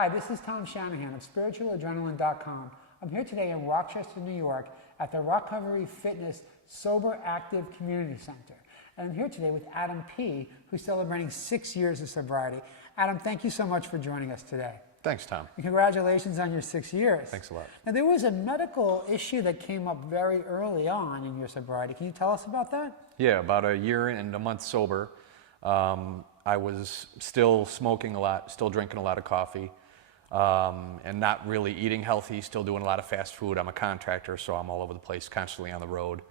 Hi, this is Tom Shanahan of spiritualadrenaline.com. I'm here today in Rochester, New York at the Recovery Fitness Sober Active Community Center. And I'm here today with Adam P., who's celebrating 6 years of sobriety. Adam, thank you so much for joining us today. Thanks, Tom. And congratulations on your 6 years. Thanks a lot. Now, there was a medical issue that came up very early on in your sobriety. Can you tell us about that? Yeah, about a year and a month sober. I was still smoking a lot, still drinking a lot of coffee, and not really eating healthy, still doing a lot of fast food. I'm a contractor, so I'm all over the place, constantly on the road.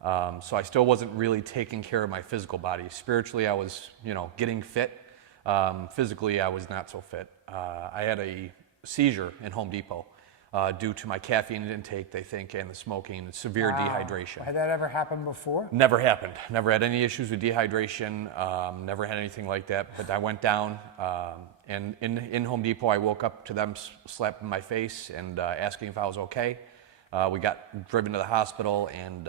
So I still wasn't really taking care of my physical body. Spiritually, I was, getting fit. Physically, I was not so fit. I had a seizure in Home Depot due to my caffeine intake, they think, and the smoking and severe dehydration. Had that ever happened before? Never happened. Never had any issues with dehydration. Never had anything like that. But I went down, and in Home Depot, I woke up to them slapping my face and asking if I was okay. We got driven to the hospital, and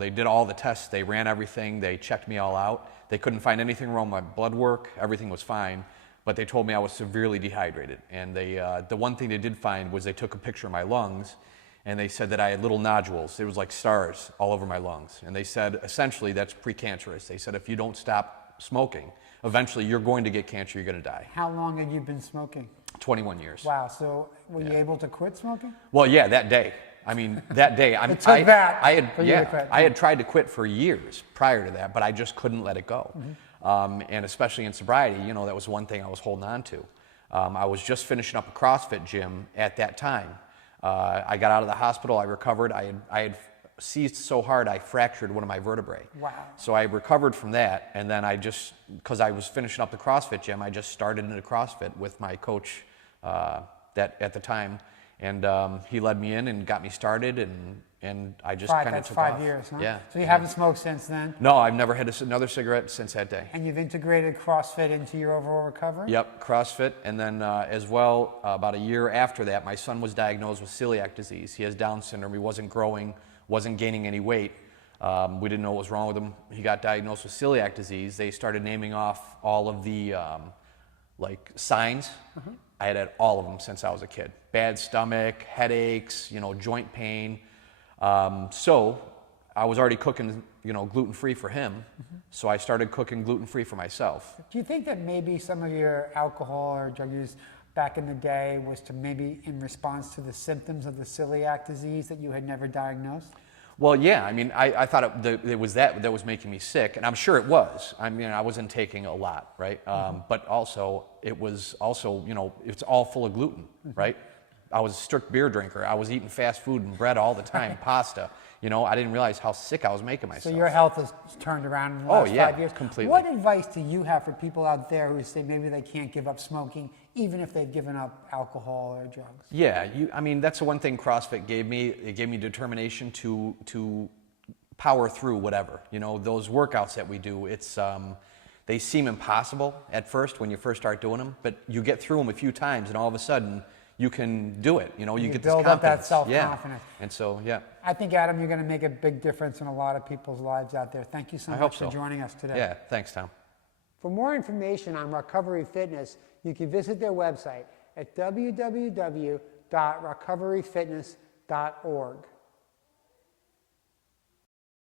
they did all the tests. They ran everything. They checked me all out. They couldn't find anything wrong with my blood work. Everything was fine. But they told me I was severely dehydrated. And the one thing they did find was they took a picture of my lungs, and they said that I had little nodules. It was like stars all over my lungs. And they said, essentially, that's precancerous. They said, if you don't stop smoking, eventually you're going to get cancer, you're going to die. How long had you been smoking? 21 years. Wow, so were you able to quit smoking? Well, yeah, that day. I mean, that day. It took that for you to quit. I had tried to quit for years prior to that, but I just couldn't let it go. And especially in sobriety, that was one thing I was holding on to. I was just finishing up a CrossFit gym at that time. I got out of the hospital, I recovered. I had seized so hard I fractured one of my vertebrae. Wow. So I recovered from that, and then because I was finishing up the CrossFit gym, I just started into CrossFit with my coach at the time. And he led me in and got me started, and I just kind of took off. That's 5 years, huh? Yeah. So you haven't smoked since then? No, I've never had another cigarette since that day. And you've integrated CrossFit into your overall recovery? Yep, CrossFit. And then as well, about a year after that, my son was diagnosed with celiac disease. He has Down syndrome. He wasn't growing, wasn't gaining any weight. We didn't know what was wrong with him. He got diagnosed with celiac disease. They started naming off all of the signs. I had all of them since I was a kid. Bad stomach, headaches, joint pain. So I was already cooking, gluten-free for him. So I started cooking gluten-free for myself. Do you think that maybe some of your alcohol or drug use back in the day was to maybe in response to the symptoms of the celiac disease that you had never diagnosed? Well, yeah. I mean, I thought it was that was making me sick, and I'm sure it was. I mean, I wasn't taking a lot, right? But also, it was also, it's all full of gluten, right? I was a strict beer drinker. I was eating fast food and bread all the time, pasta. I didn't realize how sick I was making myself. So your health has turned around in the last 5 years? Completely. What advice do you have for people out there who say maybe they can't give up smoking, even if they've given up alcohol or drugs? Yeah, that's the one thing CrossFit gave me. It gave me determination to power through whatever. Those workouts that we do, they seem impossible at first when you first start doing them, but you get through them a few times, and all of a sudden, you can do it. You get this confidence. Build up that self-confidence. Yeah. And so, yeah. I think, Adam, you're going to make a big difference in a lot of people's lives out there. Thank you so much for joining us today. Yeah, thanks, Tom. For more information on Recovery Fitness, you can visit their website at www.recoveryfitness.org.